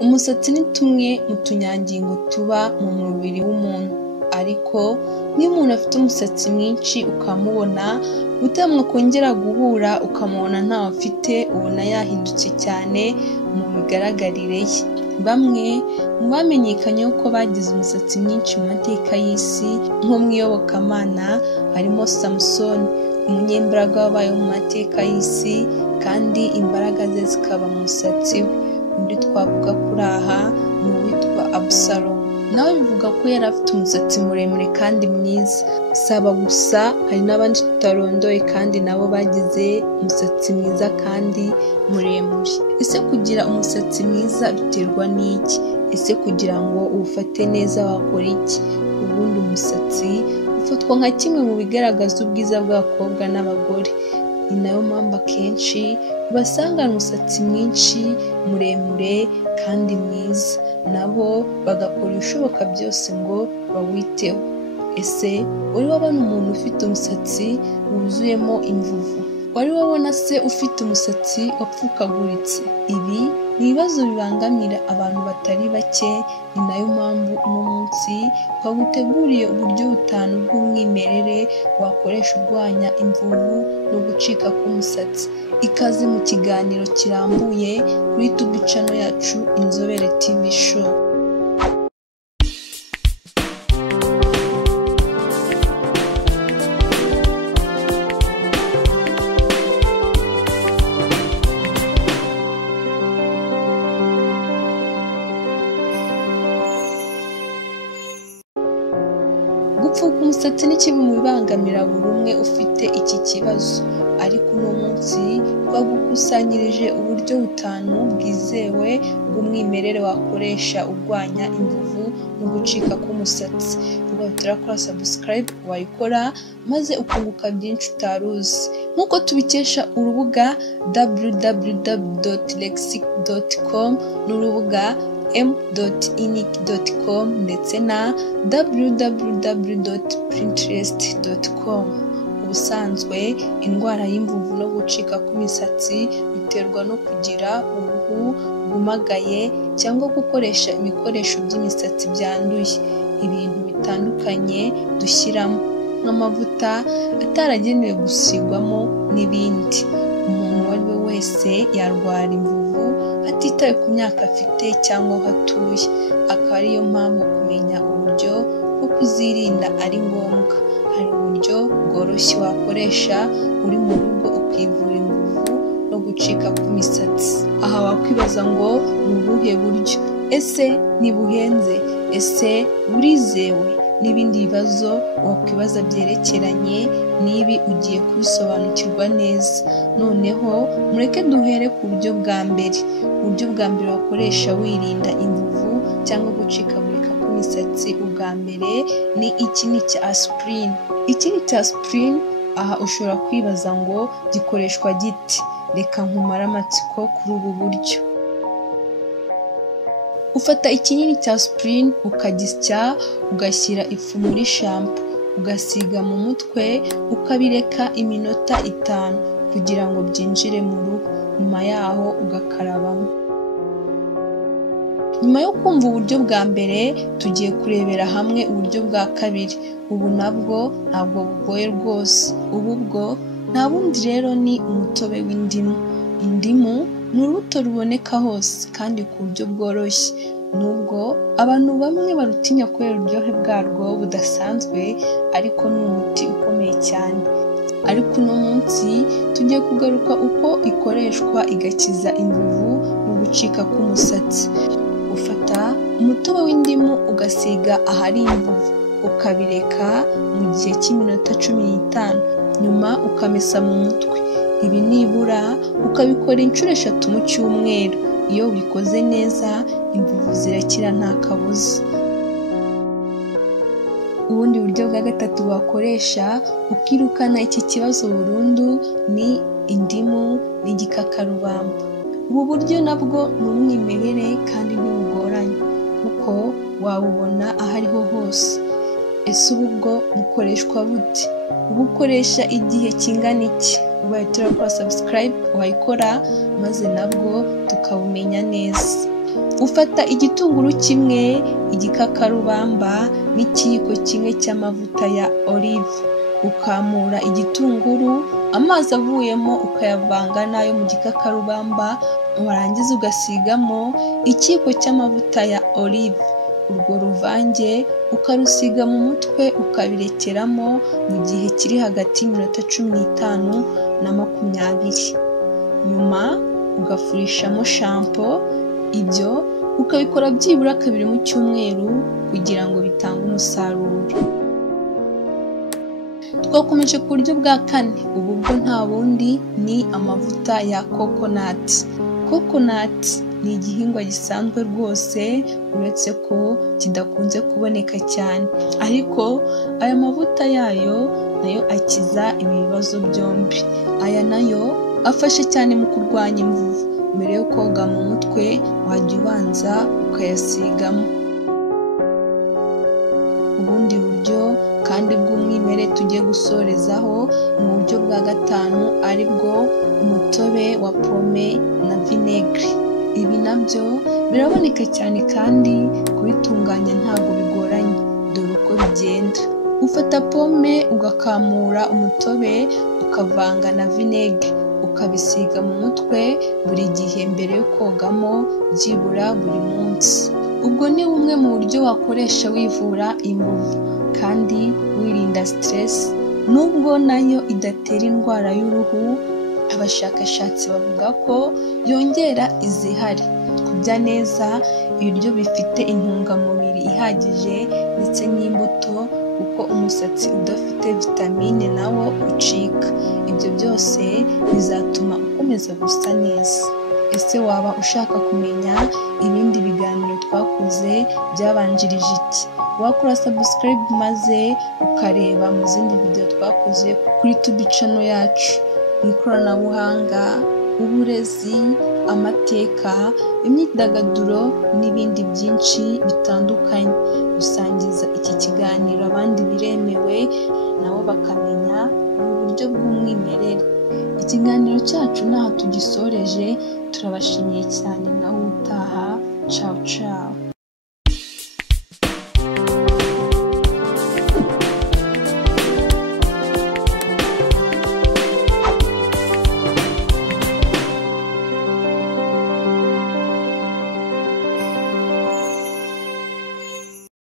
Umusatsi ni tumwe mu tunyangingo tuba mu mubiri w'umuntu, ariko niyo umuntu afite umusatsi mwinshi ukamubona utamwe kongera guhura ukamubona ntawo afite, ubona yahindutse cyane mu migaragarire ye. Bamwe mu bamenyekanye ko bagize umusatsi mwinshi mu mateka y'isi nko mu iyobokamana harimo Samusoni, umunyembaraga wabaye mu mateka y'isi kandi imbaraga ze zikaba mu musatsi we. Undi twavuga kuri aha ni uwitwa Abusalomu, nawe bivuga ko yari afite umusatsi muremure kandi mwiza. Saba gusa hari n'abandi tutarondoye kandi nabo bagize umusatsi mwiza kandi muremure. Ese kugira umusatsi mwiza biterwa n'iki? Ese kugira ngo uwufate neza wakora iki? Ubundi umusatsi ufatwa nka kimwe mu bigaragaza ubwiza bw'abakobwa n'abagore. Ni nayo mpamvu akenshi ubasangana umusatsi mwinshi muremure kandi mwiza, nabo bagakora ibishoboka byose ngo bawiteho. Ese wari wabona umuntu ufite umusatsi wuzuyemo imvuvu? Wari wabona se ufite umusatsi wapfukaguritse? Ibi ni ibibazo bibangamira abantu batari bake. Ni nayo mpamvu uno munsi twaguteguriye uburyo 5 bw'umwimerere wakoresha urwanya imvuvu no gucika k'umusatsi. Ikaze mu kiganiro kirambuye kuri YouTube channel yacu Inzobere TV Show. Gupfuka umusatsi ni kimwe mu bibangamira buri umwe ufite iki kibazo, ariko uno munsi twagukusanyirije uburyo 5 bwizewe bw'umwimerere wakoresha urwanya imvuvu no gucika k'umusatsi. Ugatira kuri subscribe wayikora maze ukunguka byinshi utaruzi, nk'uko tubikesha urubuga www.lexic.com n'urubuga m.inic.com ndetse na www.pinterest.com. Ubusanzwe indwara y'imvuvu no gucika k'umusatsi biterwa no kugira uruhu rwumagaye cyangwa gukoresha ibikoresho by'imisatsi byanduye, ibintu bitandukanye dushyiramo nk'amavuta ataragenewe gusigwamo n'ibindi. Umuntu uwo ari we wese yarwara imvuvu atitaye ku myaka afite cyangwa aho atuye, akaba ariyo mpamvu kumenya uburyo bwo kuzirinda ari ngombwa. Hari uburyo bworoshye wakoresha uri mu rugo ukivura imvuvu no gucika k'umusatsi. Aha wakwibaza ngo ni ubuhe buryo? Ese ntibuhenze? Ese burizewe? N'ibindi bibazo wakwibaza byerekeranye n'ibi ugiye kubisobanukirwa neza. Noneho mureke duhere ku buryo bwa mbere. Uburyo bwa mbere wakoresha wirinda imvuvu cyangwa gucikagurika k'umusatsi ubwa mbere ni iki ni cya aspirin. Iki ni cya aspirin. Aha ushobora kwibaza ngo gikoreshwa giti? Reka nkumare amatsiko kuri ubu buryo. Ufata ikinini cya aspirin ukagisya, ugashyira ifu muri shampoo, ugasiga mu mutwe, ukabireka iminota 5 kugira ngo byinjire mu ruhu. Nyuma yaho ugakarabamo. Nyuma yo kumva uburyo bwa mbere, tugiye kurebera hamwe uburyo bwa kabiri. Ubu nabwo ntabwo bugoye rwose. Ubu bwo nta bundi rero ni umutobe w'indimu. Indimu ni urubuto ruboneka hose kandi ku buryo bworoshye, nubwo abantu bamwe barutinya kubera uburyohe bwarwo budasanzwe, ariko ni umuti ukomeye cyane. Ariko uno munsi tugiye kugaruka uko ikoreshwa igakiza imvuvu no gucika k'umusatsi. Ufata umutobe w'indimu ugasiga ahari imvuvu, ukabireka mu gihe cy'iminota 15, nyuma ukamesa mu mutwe. Ibi nibura ukabikora inshuro 3 mu cyumweru. Iyo ubikoze neza imvuvu zirakira nta kabuza. Ubundi buryo bwa gatatu wakoresha ukirukana iki kibazo burundu ni indimu n'igikakarubamba. Ubu buryo nabwo ni umwimerere kandi ntibugoranye kuko wabubona ahariho hose. Ese ubu bwo bukoreshwa bute? Ubukoresha igihe kingana iki? Ubaye turakora subscribe wayikora maze nabwo ukabumenya neza. Ufata igitunguru kimwe, igikakarubamba n'ikiyiko kimwe cy'amavuta ya olive, ukamura igitunguru, amazi avuyemo ukayavanga n'ayo mu gikakarubamba, warangiza ugasigamo ikiyiko cy'amavuta ya olive. Urwo ruvange ukarusiga mu mutwe ukabirekeramo mu gihe kiri hagati y'iminota 15 na 20. Nyuma ugafurishamo shampoo. Ibyo ukabikora byibura 2 mu cyumweru kugira ngo bitange umusaruro. Twakomeje ku buryo bwa 4. Ubu bwo nta bundi ni amavuta ya coconut. Coconut ni igihingwa gisanzwe rwose, uretse ko kidakunze kuboneka cyane, ariko aya mavuta yayo nayo akiza ibi bibazo byombi. Aya nayo afasha cyane mu kurwanya imvuvu. Mbere yo koga mu mutwe wajya ubanza ukayasigamo. Ubundi buryo kandi bw'umwimerere tugiye gusorezaho mu buryo bwa 5, aribwo umutobe wa pome na vinegere. Ibi nabyo biraboneka cyane kandi kubitunganya ntabwo bigoranye, dore uko bigenda. Ufata pome ugakamura umutobe ukavanga na vinegere, ukabisiga mu mutwe buri gihe mbere yo kogamo byibura buri munsi. Ubwo ni bumwe mu buryo wakoresha wivura imvuvu kandi wirinda stress, nubwo nayo idatera indwara y'uruhu. Abashakashatsi bavuga ko yongera izihari. Kurya neza ibiryo bifite intungamubiri ihagije ndetse n'imbuto, kuko umusatsi udafite vitamine nawo ucika. Ibyo byose bizatuma ukomeza gusa neza. Ese waba ushaka kumenya ibindi biganiro twakoze byabanjirije iki? Wakora subscribe maze ukareba mu zindi video twakoze kuri YouTube channel yacu. Ikoranabuhanga, uburezi, amateka, imyidagaduro n'ibindi byinshi bitandukanye. Gusangiza iki kiganiro abandi biremewe, nabo bakamenya mu buryo bw'umwimerere. Ikiganiro cyacu naho tugisoreje, turabashimiye cyane nawe utaha. Ciao ciao.